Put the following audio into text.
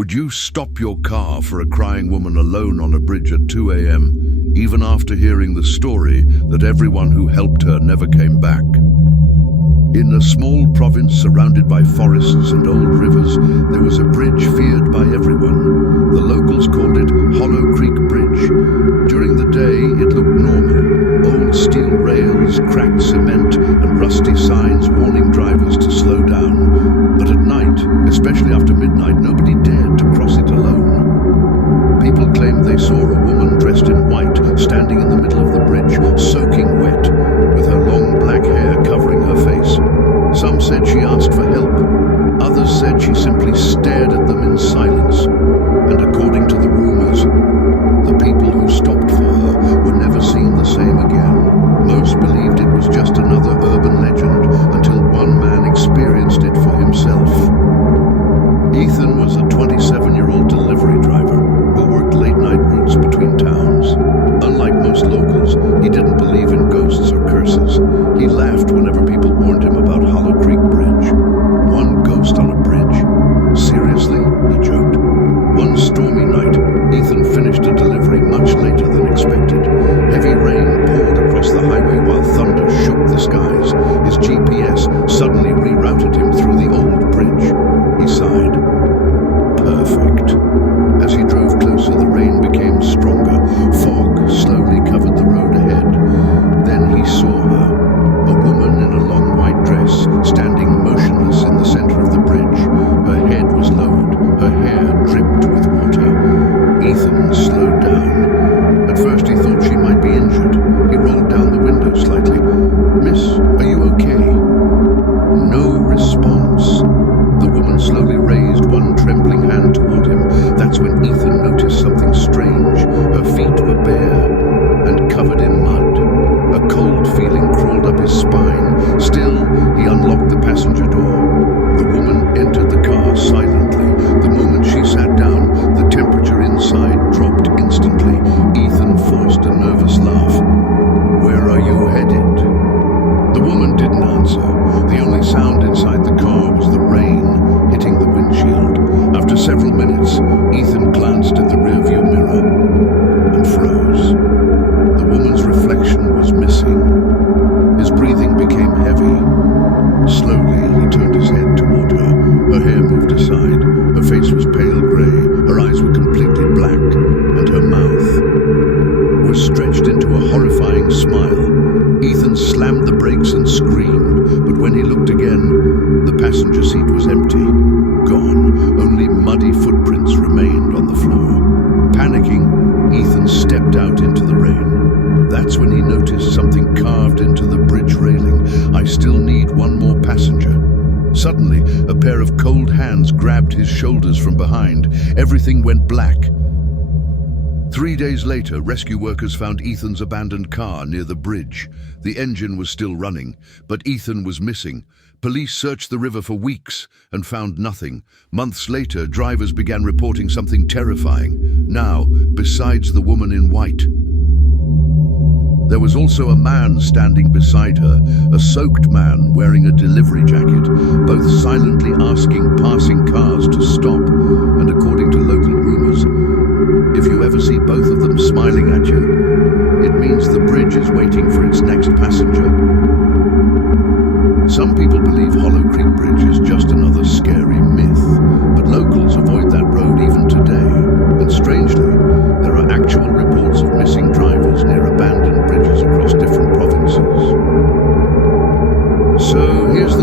Would you stop your car for a crying woman alone on a bridge at 2 a.m., even after hearing the story that everyone who helped her never came back? In a small province surrounded by forests and old rivers, there was a bridge feared by everyone. The locals called it Hollow Creek Bridge. During the day, it looked normal. Old steel rails, cracked cement, and rusty signs warning drivers to slow down. But at night, especially after midnight, nobody dared to cross it alone. People claimed they saw a woman dressed in white standing in the middle of the bridge, soaking wet, with her long black hair covering her face. Some said she asked for help. Others said she simply stared at them in silence. And according to the rumors, the people who stopped for her were never seen the same again. Most believed it was just another urban legend until one man experienced it for himself. Ethan was a 27-year-old delivery driver who worked late-night routes between towns. Unlike most locals, he didn't believe in ghosts or curses. He laughed whenever people warned him about Hollow Creek Bridge. One ghost on a bridge? Seriously? He joked. One stormy night, Ethan finished a delivery much later than expected. Heavy rain poured across the highway while thunder shook the skies. His GPS suddenly rerouted him through the old bridge. He sighed. Perfect. As he drove closer, the rain became stronger. Fog slowly covered the road ahead. Then he saw her, a woman in a long white dress, standing motionless in the center of the bridge. Her head was lowered, her hair dripped with water. Ethan slowed down. At first he thought she might be injured. He rolled down the window slightly. "Miss, are you okay?" No response. The woman slowly raised one trembling hand toward him. That's when Ethan noticed something strange. Her feet were bare and covered in mud. A cold feeling crawled up his spine. Still, he unlocked the passenger door. The woman entered the car silently. The moment she sat down, the temperature inside dropped instantly. Ethan forced a nervous laugh. "Where are you headed?" The woman didn't answer. The only sound inside the car was the rain hitting the windshield. After several minutes, Ethan glanced at the rearview mirror and froze. The woman's reflection was missing. His breathing became heavy. Slowly, he turned his head toward her. Her hair moved aside. Her face was pale gray. Her eyes were completely black, and her mouth was stretched into a horrifying smile. Ethan slammed the brakes and screamed, but when he looked again, the passenger seat was empty. Gone. Only muddy footprints remained on the floor. Panicking, Ethan stepped out into the rain. That's when he noticed something carved into the bridge railing. "I still need one more passenger." Suddenly, a pair of cold hands grabbed his shoulders from behind. Everything went black. 3 days later, rescue workers found Ethan's abandoned car near the bridge. The engine was still running, but Ethan was missing. Police searched the river for weeks and found nothing. Months later, drivers began reporting something terrifying. Now, besides the woman in white, there was also a man standing beside her, a soaked man wearing a delivery jacket, both silently asking passing cars to stop. And according to local rumors, if you ever see both of them smiling at you, it means the bridge is waiting for its next passenger. Some people believe Hollow Creek Bridge is just another scary myth, but locals avoid that road even today. And strangely, there are actual reports of missing drivers near abandoned bridges across different provinces. So here's the